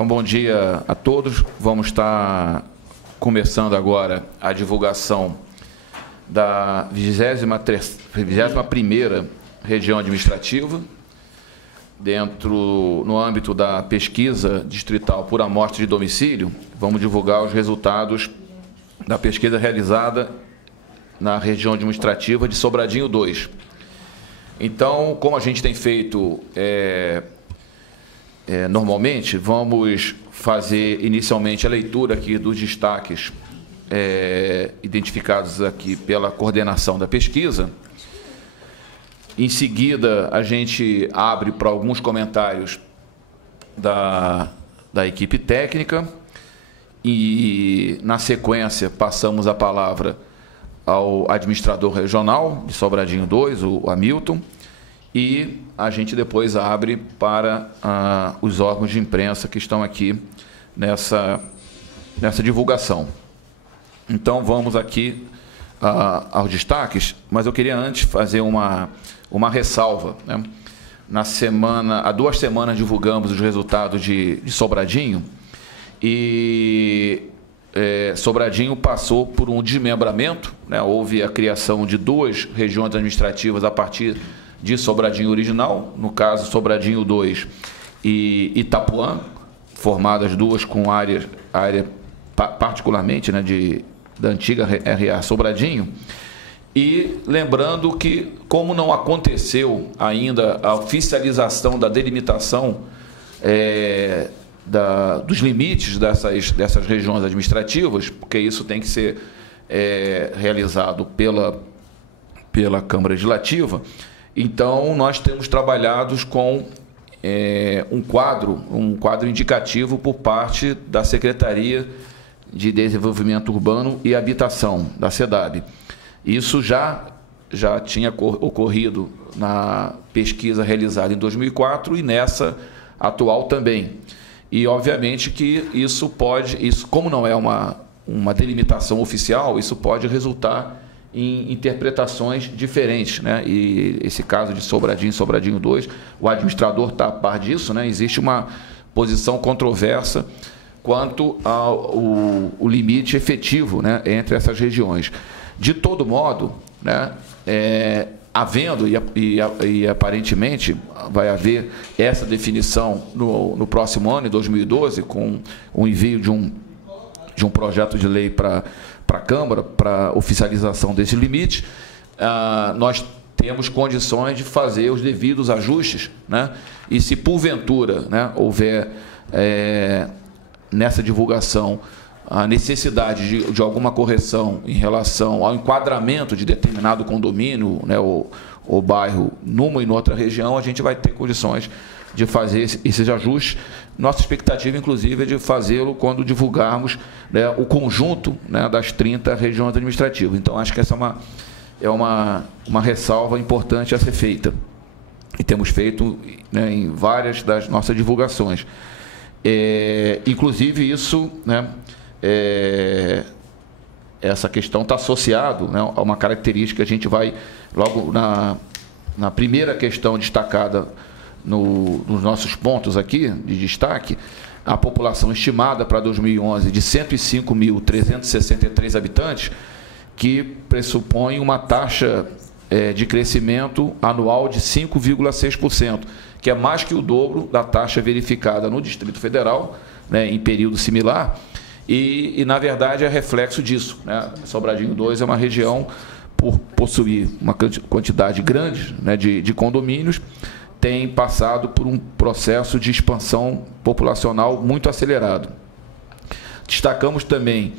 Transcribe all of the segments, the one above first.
Então, bom dia a todos. Vamos estar começando agora a divulgação da 21ª região administrativa, no âmbito da pesquisa distrital por amostra de domicílio. Vamos divulgar os resultados da pesquisa realizada na região administrativa de Sobradinho 2. Então, como a gente tem feito normalmente, vamos fazer inicialmente a leitura aqui dos destaques identificados aqui pela coordenação da pesquisa. Em seguida, a gente abre para alguns comentários da equipe técnica e, na sequência, passamos a palavra ao administrador regional de Sobradinho 2, o Hamilton, e a gente depois abre para os órgãos de imprensa que estão aqui nessa divulgação. Então, vamos aqui aos destaques, mas eu queria antes fazer uma ressalva, né? Há 2 semanas divulgamos os resultados de Sobradinho e Sobradinho passou por um desmembramento, né? Houve a criação de 2 regiões administrativas a partir de Sobradinho original, no caso Sobradinho 2 e Itapuã, formadas duas com área particularmente, né, da antiga RA Sobradinho. E lembrando que, como não aconteceu ainda a oficialização da delimitação dos limites dessas regiões administrativas, porque isso tem que ser realizado pela Câmara Legislativa, então nós temos trabalhado com um quadro indicativo por parte da Secretaria de Desenvolvimento Urbano e Habitação, da SEDAB. Isso já tinha ocorrido na pesquisa realizada em 2004 e nessa atual também. E, obviamente, que isso como não é uma delimitação oficial, isso pode resultar em interpretações diferentes, né? E esse caso de Sobradinho 2, o administrador está a par disso, né? Existe uma posição controversa quanto ao limite efetivo, né, entre essas regiões. De todo modo, né, havendo e aparentemente vai haver essa definição no próximo ano, em 2012, com o envio de um projeto de lei para a Câmara, para oficialização desse limite, nós temos condições de fazer os devidos ajustes, né? E se porventura, né, houver nessa divulgação a necessidade de alguma correção em relação ao enquadramento de determinado condomínio, né, ou bairro numa e noutra região, a gente vai ter condições de fazer esses ajustes. Nossa expectativa, inclusive, é de fazê-lo quando divulgarmos, né, o conjunto, né, das 30 regiões administrativas. Então, acho que essa é uma ressalva importante a ser feita. E temos feito, né, em várias das nossas divulgações. Inclusive, isso, né, essa questão está associado, né, a uma característica que a gente vai, logo na primeira questão destacada nos nossos pontos aqui de destaque, a população estimada para 2011 de 105.363 habitantes, que pressupõe uma taxa de crescimento anual de 5,6%, que é mais que o dobro da taxa verificada no Distrito Federal, né, em período similar, e, na verdade, é reflexo disso, né? Sobradinho 2 é uma região, por possuir uma quantidade grande, né, de condomínios, tem passado por um processo de expansão populacional muito acelerado. Destacamos também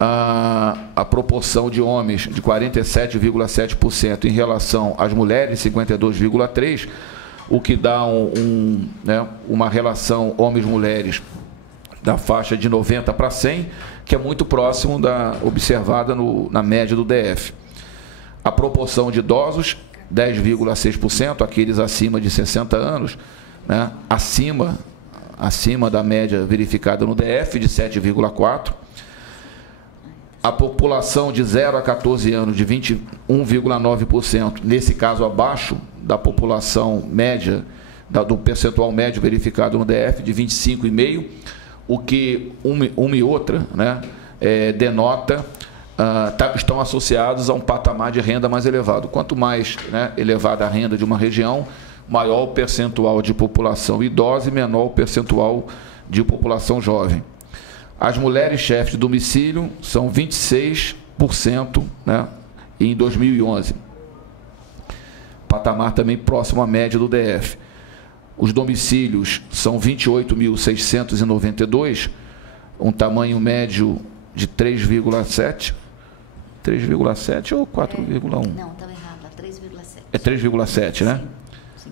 a proporção de homens de 47,7% em relação às mulheres, 52,3%, o que dá né, uma relação homens-mulheres da faixa de 90 para 100, que é muito próximo da observada na média do DF. A proporção de idosos, 10,6%, aqueles acima de 60 anos, né, acima da média verificada no DF, de 7,4%. A população de 0 a 14 anos, de 21,9%, nesse caso abaixo da população média do percentual médio verificado no DF, de 25,5%, o que uma e outra, né, denota, estão associados a um patamar de renda mais elevado. Quanto mais, né, elevada a renda de uma região, maior o percentual de população idosa e menor o percentual de população jovem. As mulheres chefes de domicílio são 26%, né, em 2011. Patamar também próximo à média do DF. Os domicílios são 28.692, um tamanho médio de 3,7. 3,7 ou 4,1? Não, estava errado, 3,7. É 3,7, né? Sim.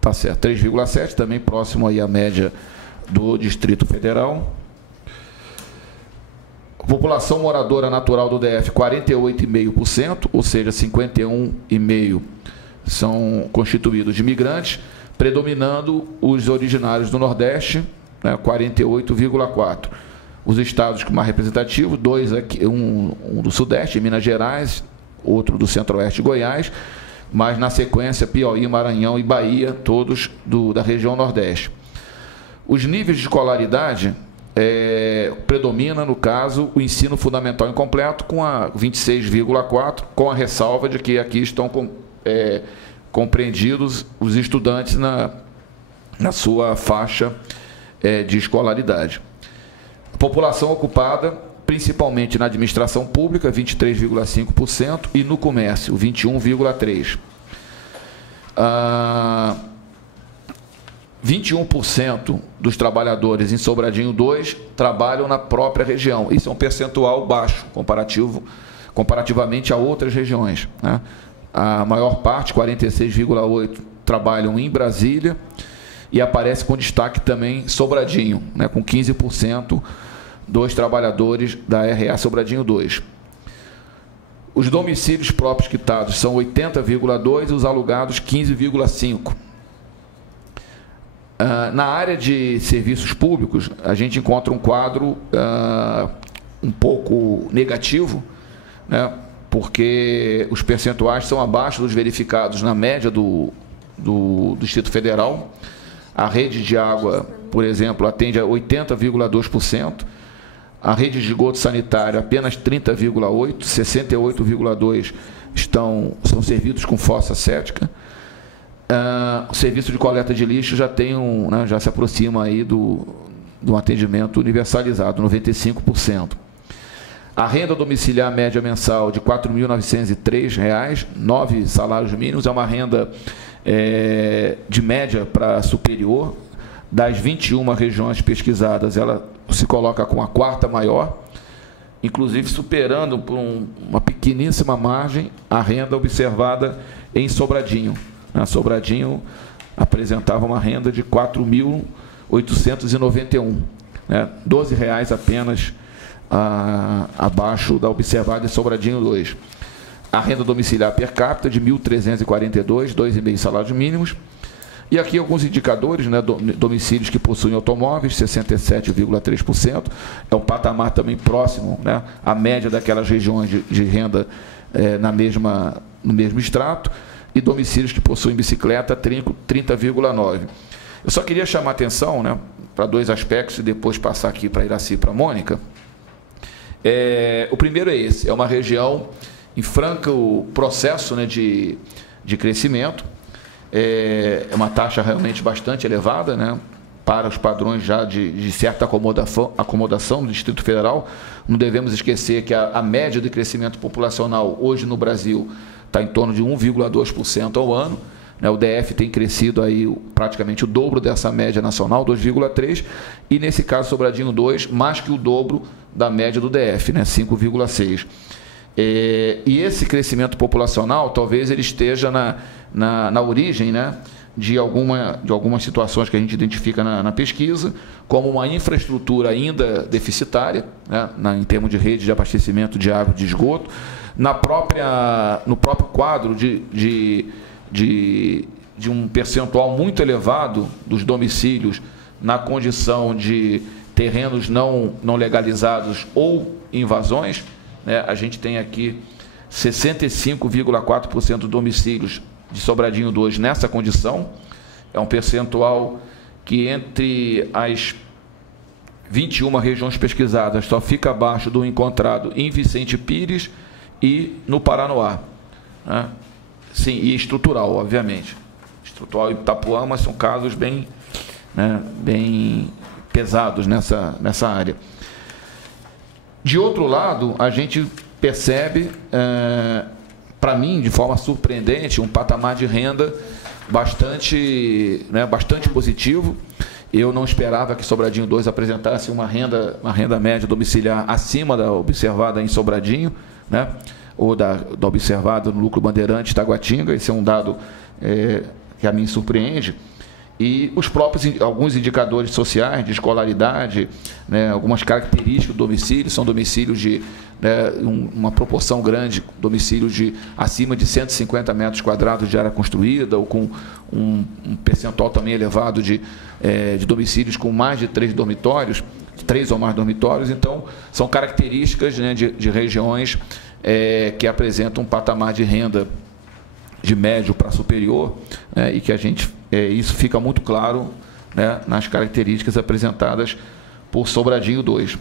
Tá certo, 3,7, também próximo aí à média do Distrito Federal. População moradora natural do DF, 48,5%, ou seja, 51,5% são constituídos de imigrantes, predominando os originários do Nordeste, né, 48,4%. Os estados mais representativos, dois aqui, um do Sudeste, Minas Gerais, outro do Centro-Oeste, Goiás, mas na sequência Piauí, Maranhão e Bahia, todos da região Nordeste. Os níveis de escolaridade predomina, no caso, o ensino fundamental incompleto, com a 26,4%, com a ressalva de que aqui estão compreendidos os estudantes na sua faixa de escolaridade. População ocupada, principalmente na administração pública, 23,5%, e no comércio, 21,3%. 21% dos trabalhadores em Sobradinho 2 trabalham na própria região. Isso é um percentual baixo, comparativamente a outras regiões, né? A maior parte, 46,8%, trabalham em Brasília, e aparece com destaque também Sobradinho, né, com 15% dos trabalhadores da RA Sobradinho 2. Os domicílios próprios quitados são 80,2% e os alugados 15,5%. Na área de serviços públicos, a gente encontra um quadro um pouco negativo, né, porque os percentuais são abaixo dos verificados na média do Distrito Federal. A rede de água, por exemplo, atende a 80,2%. A rede de esgoto sanitário, apenas 30,8%. 68,2% são servidos com fossa séptica. O serviço de coleta de lixo já tem já se aproxima aí do atendimento universalizado, 95%. A renda domiciliar média mensal de R$ 4.903, 9 salários mínimos, é uma renda de média para superior. Das 21 regiões pesquisadas, ela se coloca com a quarta maior, inclusive superando por uma pequeníssima margem a renda observada em Sobradinho. Sobradinho apresentava uma renda de R$ 4.891, né, R$ 12 apenas abaixo da observada em Sobradinho 2. A renda domiciliar per capita de R$ 1.342, 2,5 salários mínimos. E aqui alguns indicadores, né, domicílios que possuem automóveis, 67,3%, é um patamar também próximo, né, à média daquelas regiões de renda no mesmo extrato, e domicílios que possuem bicicleta, 30,9%. Eu só queria chamar a atenção, né, para dois aspectos e depois passar aqui para Iraci e para a Mônica. O primeiro é esse, é uma região em franco processo, né, de crescimento. É uma taxa realmente bastante elevada, né, para os padrões já de certa acomodação no Distrito Federal. Não devemos esquecer que a média de crescimento populacional hoje no Brasil está em torno de 1,2% ao ano. O DF tem crescido aí praticamente o dobro dessa média nacional, 2,3%, e nesse caso Sobradinho 2, mais que o dobro da média do DF, né, 5,6%. E esse crescimento populacional, talvez ele esteja na origem, né, de algumas situações que a gente identifica na pesquisa, como uma infraestrutura ainda deficitária, né, em termos de rede de abastecimento de água e de esgoto, no próprio quadro de um percentual muito elevado dos domicílios na condição de terrenos não legalizados ou invasões, né? A gente tem aqui 65,4% dos domicílios de Sobradinho 2 nessa condição, é um percentual que entre as 21 regiões pesquisadas só fica abaixo do encontrado em Vicente Pires e no Paranoá, né? Sim, e estrutural, obviamente. Estrutural e Itapuã são casos bem, né, bem pesados nessa área. De outro lado, a gente percebe, para mim, de forma surpreendente, um patamar de renda bastante positivo. Eu não esperava que Sobradinho 2 apresentasse uma renda média domiciliar acima da observada em Sobradinho, né? Ou da observada no Núcleo Bandeirante Taguatinga. Esse é um dado que a mim surpreende. E os próprios, alguns indicadores sociais de escolaridade, né, algumas características do domicílio, são domicílios de, né, uma proporção grande, domicílios de acima de 150 metros quadrados de área construída, ou com um percentual também elevado de domicílios com mais de 3 dormitórios, 3 ou mais dormitórios. Então, são características, né, de regiões que apresentam um patamar de renda de médio para superior, né, e que a gente, isso fica muito claro, né, nas características apresentadas por Sobradinho 2.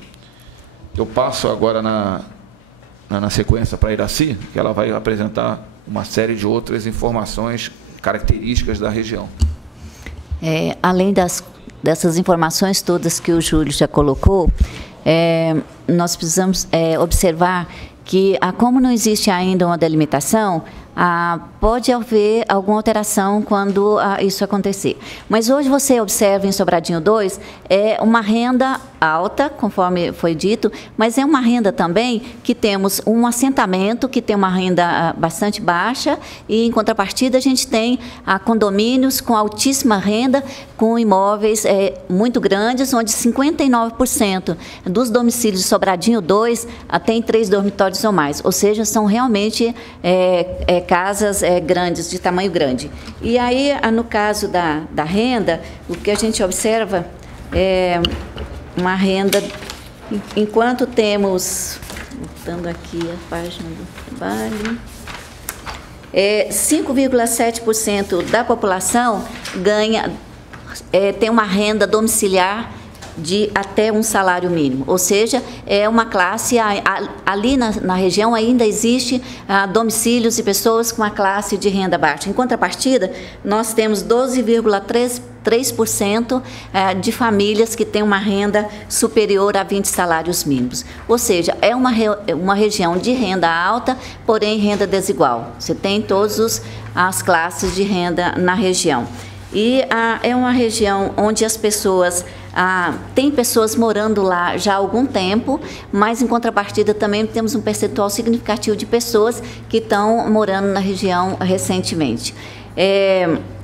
Eu passo agora na sequência para Iraci, que ela vai apresentar uma série de outras informações características da região. Além dessas informações todas que o Júlio já colocou, nós precisamos observar que, como não existe ainda uma delimitação, pode haver alguma alteração quando isso acontecer. Mas hoje você observa em Sobradinho 2, uma renda alta, conforme foi dito, mas é uma renda também que temos um assentamento que tem uma renda bastante baixa, e em contrapartida a gente tem condomínios com altíssima renda, com imóveis muito grandes, onde 59% dos domicílios de Sobradinho 2 tem 3 dormitórios ou mais, ou seja, são realmente casas grandes, de tamanho grande. E aí, no caso da renda, o que a gente observa é uma renda, enquanto temos, voltando aqui a página do trabalho, 5,7% da população tem uma renda domiciliar de até um salário mínimo, ou seja, é uma classe, ali na região ainda existe domicílios e pessoas com a classe de renda baixa. Em contrapartida, nós temos 12,3% de famílias que têm uma renda superior a 20 salários mínimos. Ou seja, é uma região de renda alta, porém renda desigual. Você tem todas as classes de renda na região. E é uma região onde as pessoas, tem pessoas morando lá já há algum tempo, mas em contrapartida também temos um percentual significativo de pessoas que estão morando na região recentemente.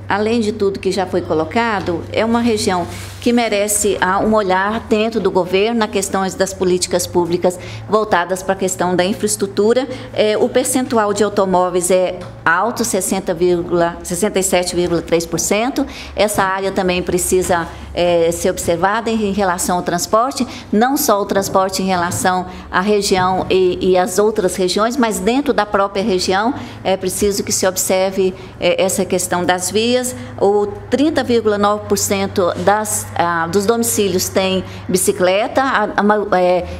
Além de tudo que já foi colocado, é uma região que merece um olhar atento do governo na questões das políticas públicas voltadas para a questão da infraestrutura. O percentual de automóveis é alto, 67,3%. Essa área também precisa ser observada em relação ao transporte, não só o transporte em relação à região e às outras regiões, mas dentro da própria região é preciso que se observe essa questão das vias. O 30,9% dos domicílios tem bicicleta.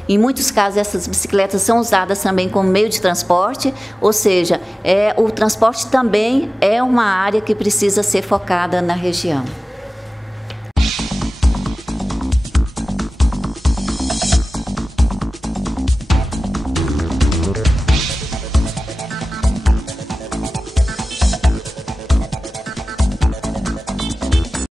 Em muitos casos, essas bicicletas são usadas também como meio de transporte, ou seja, o transporte também é uma área que precisa ser focada na região.